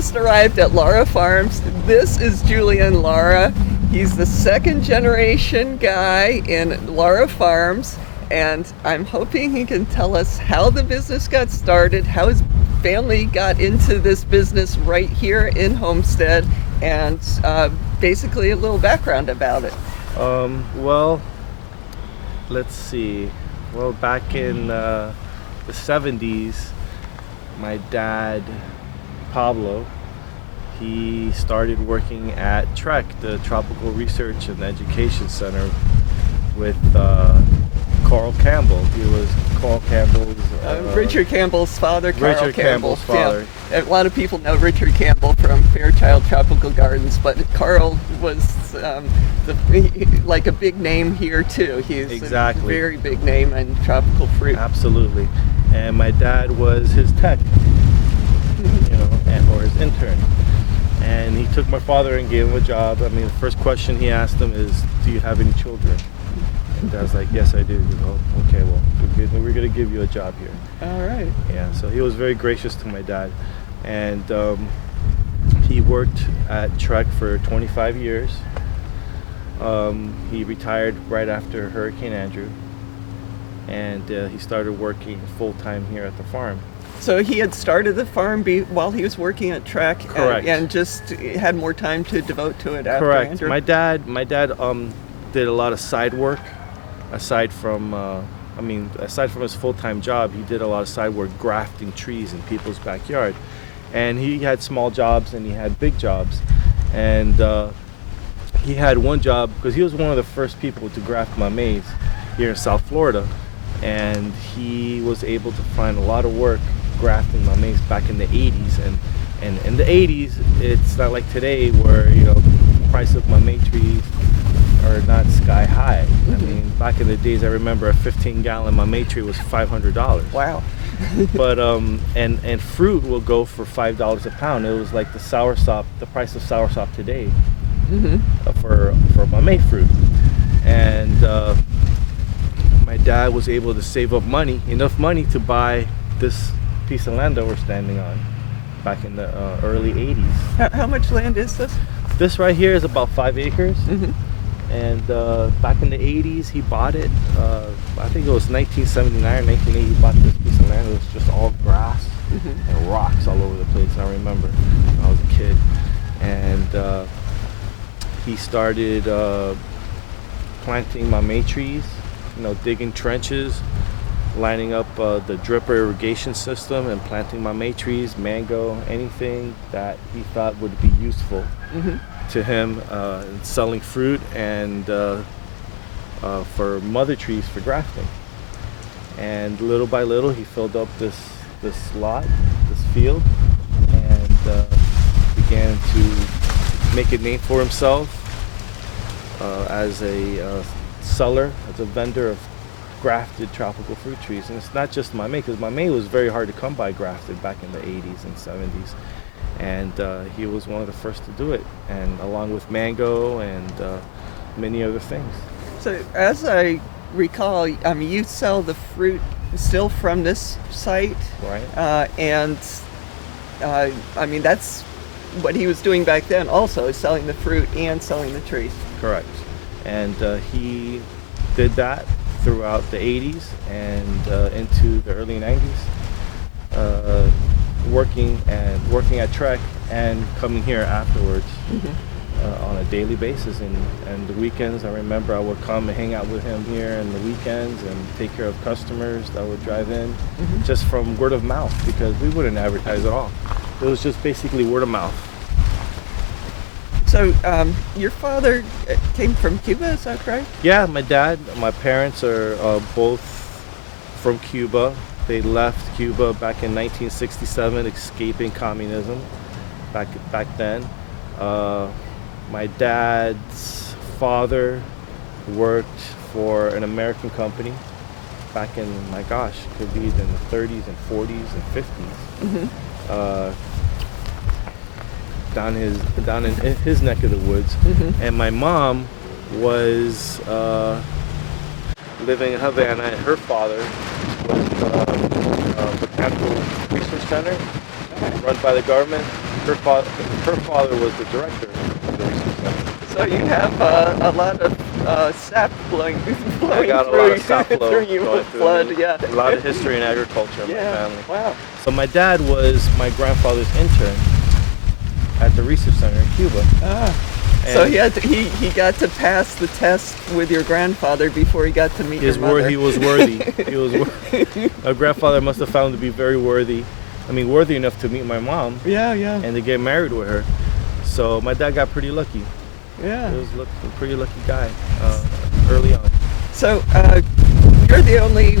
just arrived at Lara Farms. This is Julian Lara. He's the second generation guy in Lara Farms, and I'm hoping he can tell us how the business got started, how his family got into this business right here in Homestead, and basically a little background about it. Well, let's see. Well, back in the 70s, my dad, Pablo, he started working at TREC, the Tropical Research and Education Center, with Carl Campbell. He was Carl Campbell's... Richard Campbell's father, Carl Richard Campbell. Campbell's father. Yeah. A lot of people know Richard Campbell from Fairchild Tropical Gardens, but Carl was like a big name here too. He's Exactly. a very big name in tropical fruit. Absolutely. And my dad was his tech, or his intern. And he took my father and gave him a job. I mean, the first question he asked him is, "Do you have any children?" And Dad's like, "Yes, I do." He goes, "Oh, okay, well, we're going to give you a job here." All right. Yeah, so he was very gracious to my dad. And he worked at TREC for 25 years. He retired right after Hurricane Andrew. And he started working full-time here at the farm. So he had started the farm while he was working at TREC. Correct. And just had more time to devote to it after Correct. Andrew. My dad did a lot of side work. Aside from his full-time job, he did a lot of side work grafting trees in people's backyard. And he had small jobs and he had big jobs. And he had one job, because he was one of the first people to graft mamey here in South Florida. And he was able to find a lot of work grafting mamey back in the 80s. And in the 80s, it's not like today where, the price of mamey trees are not sky high. I mean, back in the days, I remember a 15-gallon mamey tree was $500. Wow. But and fruit will go for $5 a pound. It was like the soursop, the price of soursop today, for mamey fruit. And my dad was able to save up enough money to buy this piece of land that we're standing on back in the early 80s. How much land is this? This right here is about 5 acres. And back in the 80s, he bought it. I think it was 1979 or 1980, he bought this piece of land. It was just all grass and rocks all over the place. I remember when I was a kid. And he started planting mamey trees, digging trenches, lining up the dripper irrigation system and planting mamey trees, mango, anything that he thought would be useful to him, selling fruit and for mother trees for grafting. And little by little, he filled up this lot, this field, and began to make a name for himself as a seller, as a vendor of grafted tropical fruit trees. And it's not just mamey, because mamey was very hard to come by grafted back in the 80s and 70s. And he was one of the first to do it, and along with mango and many other things. So as I recall, you sell the fruit still from this site, right? That's what he was doing back then also, is selling the fruit and selling the trees. Correct. And he did that throughout the 80s and into the early 90s. Working at TREC and coming here afterwards on a daily basis, and the weekends, I remember I would come and hang out with him here on the weekends and take care of customers that would drive in just from word of mouth, because we wouldn't advertise at all. It was just basically word of mouth. So your father came from Cuba, is that right? Yeah, my parents are both from Cuba. They left Cuba back in 1967, escaping communism back then. My dad's father worked for an American company back in, could be in the 30s and 40s and 50s. Down in his neck of the woods. And my mom was living in Havana, and her father was a botanical research center run by the government. Her father was the director of the research center. So you have a lot of sap blowing, I flowing got a through, lot of sap flow through you going with through blood, me. yeah. A lot of history in agriculture in my Yeah, family. wow. So my dad was my grandfather's intern at the research center in Cuba. So And he got to pass the test with your grandfather before he got to meet your mother. he was worthy. He was worthy. My grandfather must have found him to be very worthy. I mean, worthy enough to meet my mom Yeah, yeah, and to get married with her. So my dad got pretty lucky. yeah. He was a pretty lucky guy early on. So you're the only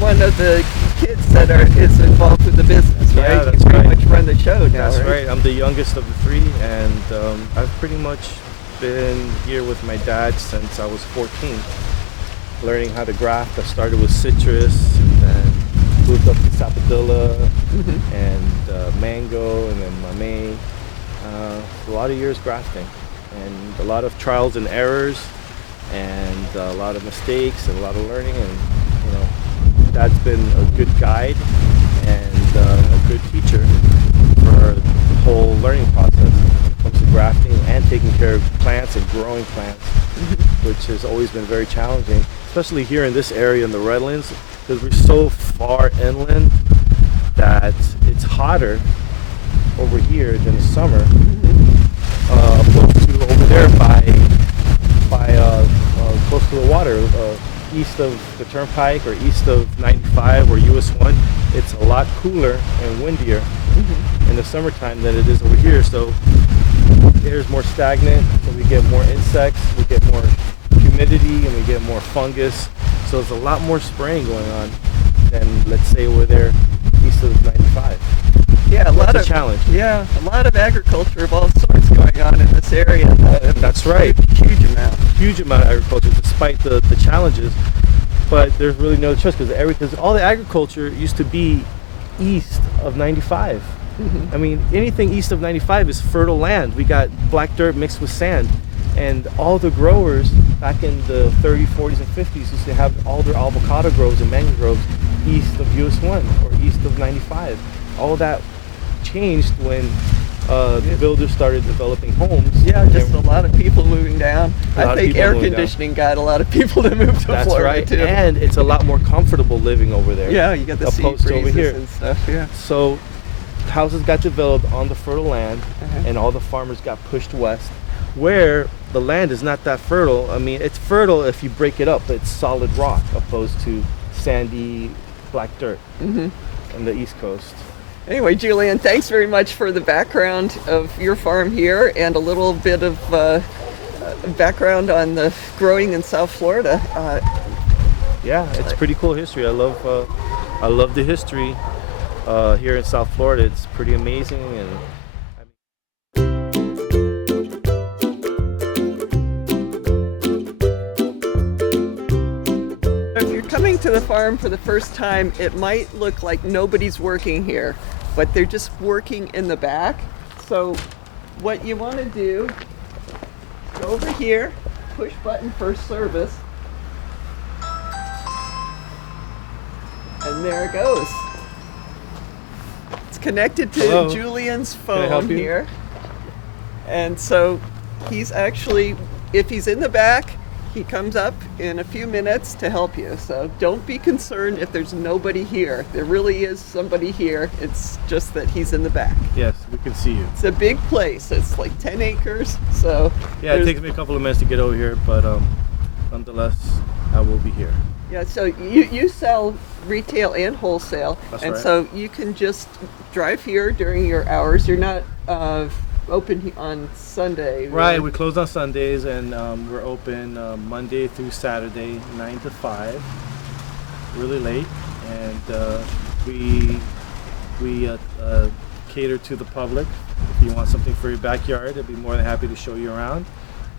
one of the kids that is involved with the business, right? Yeah, that's you pretty right. much run the show now, That's right? right. I'm the youngest of the three, and I've pretty much been here with my dad since I was 14, learning how to graft. I started with citrus, and then moved up to sapodilla and mango, and then mamey. A lot of years grafting, and a lot of trials and errors, and a lot of mistakes, and a lot of learning. And you know, Dad's been a good guide and a good teacher for the whole learning process when it comes to grafting and taking care of plants and growing plants, which has always been very challenging, especially here in this area in the Redlands, because we're so far inland that it's hotter over here than the summer, opposed to over there by close to the water, east of the turnpike or east of 95 or US 1. It's a lot cooler and windier in the summertime than it is over here. So the air is more stagnant, so we get more insects, we get more humidity, and we get more fungus. So there's a lot more spraying going on than, let's say, over there east of 95. Yeah, That's a challenge. Yeah, a lot of agriculture of all sorts going on in this area. That's right. Huge amount. Huge amount of agriculture, despite the challenges. But there's really no choice because all the agriculture used to be east of 95. I mean, anything east of 95 is fertile land. We got black dirt mixed with sand. And all the growers back in the 30s, 40s, and 50s used to have all their avocado groves and mango groves east of US 1 or east of 95. All that changed when the builders started developing homes. Yeah, just a lot of people moving down. I think air moving down. conditioning got a lot of people to move to That's Florida right, too. and it's a lot more comfortable living over there. Yeah, you got the sea opposed to over breezes here. and stuff. Yeah. So houses got developed on the fertile land, and all the farmers got pushed west, where the land is not that fertile. I mean, it's fertile if you break it up, but it's solid rock opposed to sandy black dirt in the East Coast. Anyway, Julian, thanks very much for the background of your farm here and a little bit of background on the growing in South Florida. Yeah, it's pretty cool history. I love the history here in South Florida. It's pretty amazing, and if you're coming to the farm for the first time, it might look like nobody's working here, but they're just working in the back. So what you want to do, go over here, push button for service, and there it goes. It's connected to Hello. Julian's I help phone you? here. And so he's actually, if he's in the back, he comes up in a few minutes to help you. So don't be concerned if there's nobody here. There really is somebody here. It's just that he's in the back. yes, we can see you. It's a big place. It's like 10 acres. So Yeah, it there's- takes me a couple of minutes to get over here, but nonetheless, I will be here. Yeah, so you sell retail and wholesale. That's and right. so you can just drive here during your hours. You're not open on Sunday. Right, we close on Sundays, and we're open Monday through Saturday, 9 to 5, really late. And we cater to the public. If you want something for your backyard, I'd be more than happy to show you around.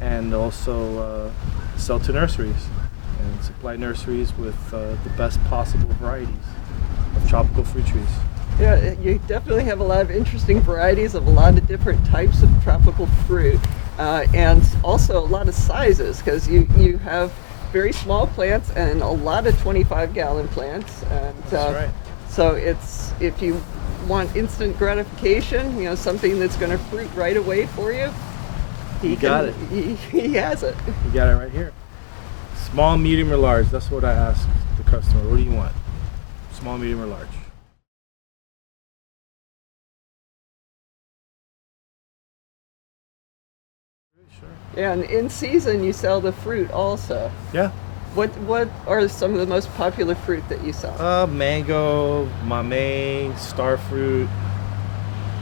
And also sell to nurseries and supply nurseries with the best possible varieties of tropical fruit trees. Yeah, you definitely have a lot of interesting varieties of a lot of different types of tropical fruit, and also a lot of sizes, because you have very small plants and a lot of 25-gallon plants. And That's right. so it's, if you want instant gratification, you know, something that's going to fruit right away for you, You got it. He has it. You got it right here. Small, medium, or large. That's what I ask the customer. What do you want? Small, medium, or large? Sure. Yeah, and in season you sell the fruit also. Yeah. What are some of the most popular fruit that you sell? Mango, mamey, starfruit,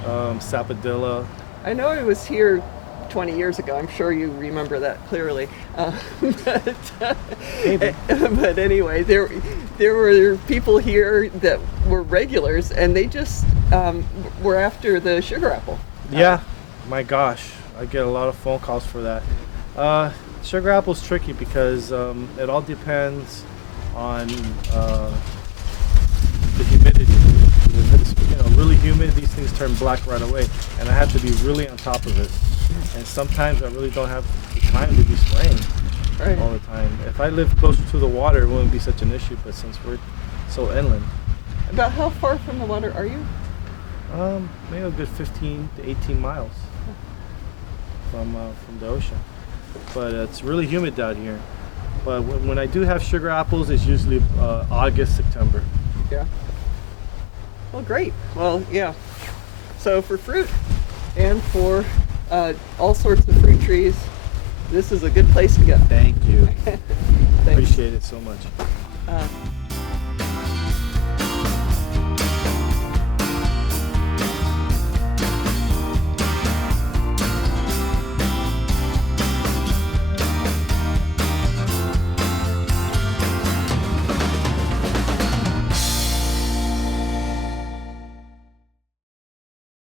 sapodilla. I know I was here 20 years ago. I'm sure you remember that clearly. But, Maybe. but anyway, there were people here that were regulars, and they just were after the sugar apple. Yeah, my gosh, I get a lot of phone calls for that. Sugar apple's tricky because it all depends on the humidity. If it's really humid, these things turn black right away, and I have to be really on top of it. And sometimes I really don't have the time to be spraying all the time. If I lived closer to the water, it wouldn't be such an issue. But since we're so inland, About how far from the water are you? maybe a good 15 to 18 miles from the ocean. But it's really humid down here. But when I do have sugar apples, it's usually August, September. Yeah. Well, great. Well, yeah. So for fruit and for all sorts of fruit trees, this is a good place to go. Thank you. Thanks. Appreciate it so much. Uh,